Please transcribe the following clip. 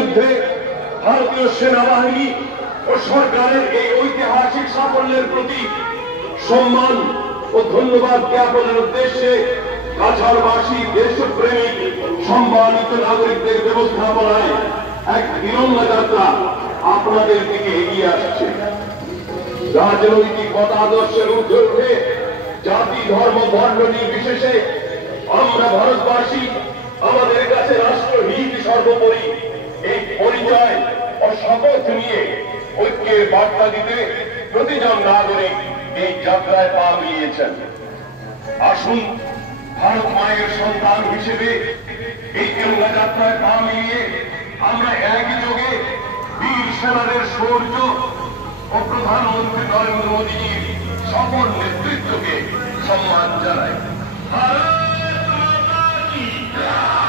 যুদ্ধে ভারতীয় সেনাবাহিনী ও সরকারের এই ঐতিহাসিক সাফল্যের প্রতি সম্মান ও ধন্যবাদ জ্ঞাপনের উদ্দেশ্যে কাছাড়বাসী দেশপ্রেমিক সম্মানিত নাগরিকদের ব্যবস্থাপনায় এক তিরঙ্গা যাত্রা আপনাদের দিকে এগিয়ে আসছে। রাজনৈতিক মতাদর্শের ঊর্ধ্বে উঠে জাতি ধর্ম বর্ণ নির্বিশেষে আমরা ভারতবাসী আমাদের কাছে রাষ্ট্রহিত সর্বোপরি এই পরিচয় ও শপথ নিয়ে ঐক্যের বার্তা দিতে প্রতিজন নাগরিক এই যাত্রায় পা মিলিয়েছেন। আসুন ভারত মায়ের সন্তান হিসেবে এই তিরঙ্গা যাত্রায় পা মিলিয়ে আমরা একই যোগে বীর সেনাদের শৌর্য ও প্রধানমন্ত্রী নরেন্দ্র মোদীজির সফল নেতৃত্বকে সম্মান জানাই। ভারত মাতা কি জয়।